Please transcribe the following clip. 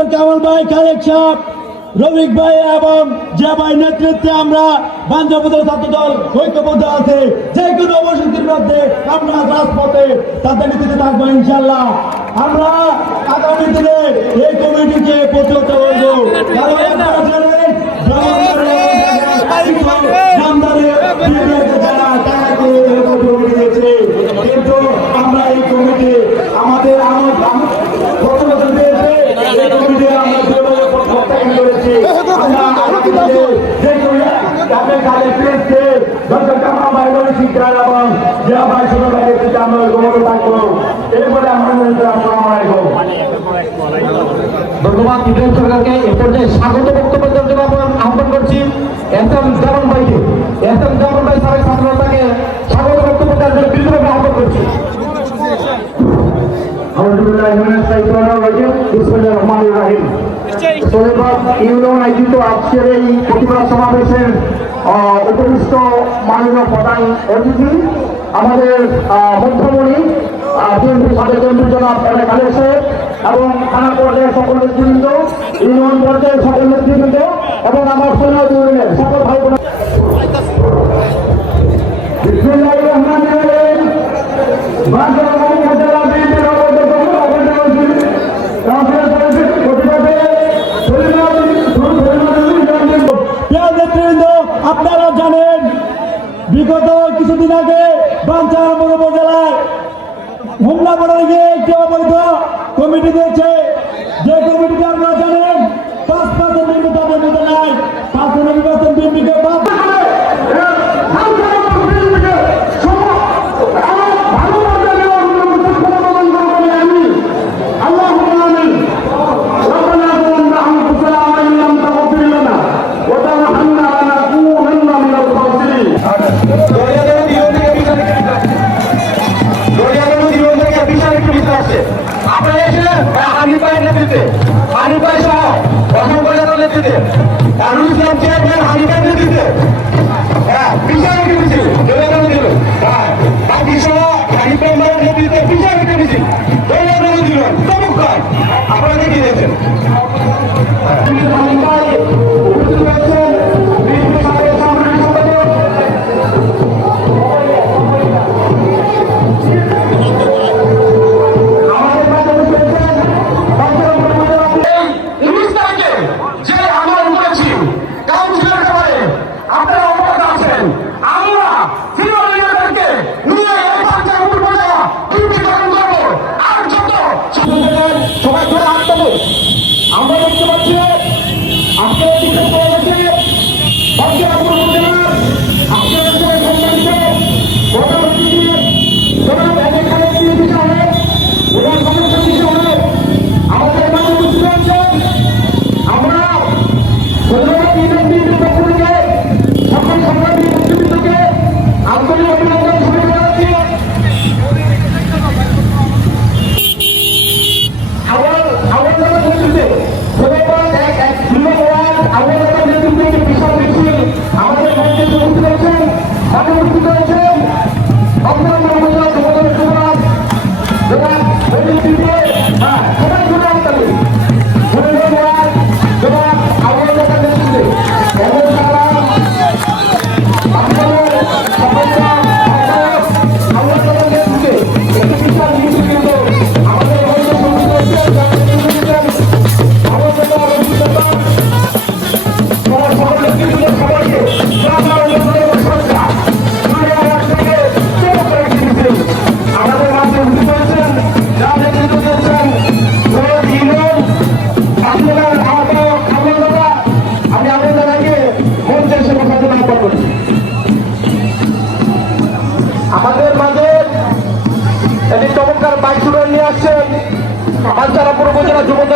Doctor Kamal ভাই খালেক সাহেব রবিক ভাই এবং জিয়া ভাই নেতৃত্বে আমরা বাঞ্ছাপত্র ছাত্র দল, ঐক্যবদ্ধ আছে। যে কোনো অবশক্তির মধ্যে আমরা রাজপথে তাদের নীতিতে থাকব ইনশাল্লাহ আমরা আগামী দিনে এই কমিটিকে প্রতিহত করব। কারণ আপনারা জানেন কিন্তু আমরা এই কমিটি আমাদের আমার কত বছর পেয়েছে এই কমিটি আমরা যেভাবে প্রত্যাখ্যান করেছি আমরা আগামী দিনে যে করি তাদের কালে পেয়েছে ডক্টর কামা ভাই বলে শিক্ষার এবং ভাই ছোট থেকে ধন্যবাদ ইব্রাহিম সরকারকে। এ পর্যায়ে স্বাগত বক্তব্য জন্য আহ্বান করছি এস এম জামান ভাইকে। এস এম জামান ভাই সাবেক ছাত্রতাকে স্বাগত বক্তব্য দেওয়ার জন্য আহ্বান করছি। উপবিষ্ট মাননীয় প্রধান অতিথি আমাদের মুখ্যমণি বিএনপি সাবেক কেন্দ্রীয় জনাব এ খালেদ এবং থানা পর্যায়ের সকল নেতৃবৃন্দ, ইউনিয়ন পর্যায়ের সকল নেতৃবৃন্দ এবং আমার সৈন্য ইউনিয়নের সকল ভাই বোন। আপনারা জানেন, বিগত কিছুদিন আগে বাঞ্ছারামপুর উপজেলায় হুমলা করার গিয়ে একটি অবৈধ কমিটি দিয়েছে। যে কমিটিকে আপনারা কারুল ইসলাম চেয়ারম্যান হানি পায়ের নেতৃত্বে হ্যাঁ বিচার একটু মিছিল দরিয়াদের দিল। হ্যাঁ বাকি সহ হানি পায়ের নেতৃত্বে বিচার একটু মিছিল দরিয়াদের দিলেন চমক হয় আপনারা দেখিয়ে দিয়েছেন আমাদের মাঝে একটি চমৎকার বাইক নিয়ে আসছেন। বাঞ্চারাপুর উপজেলা যুব দলের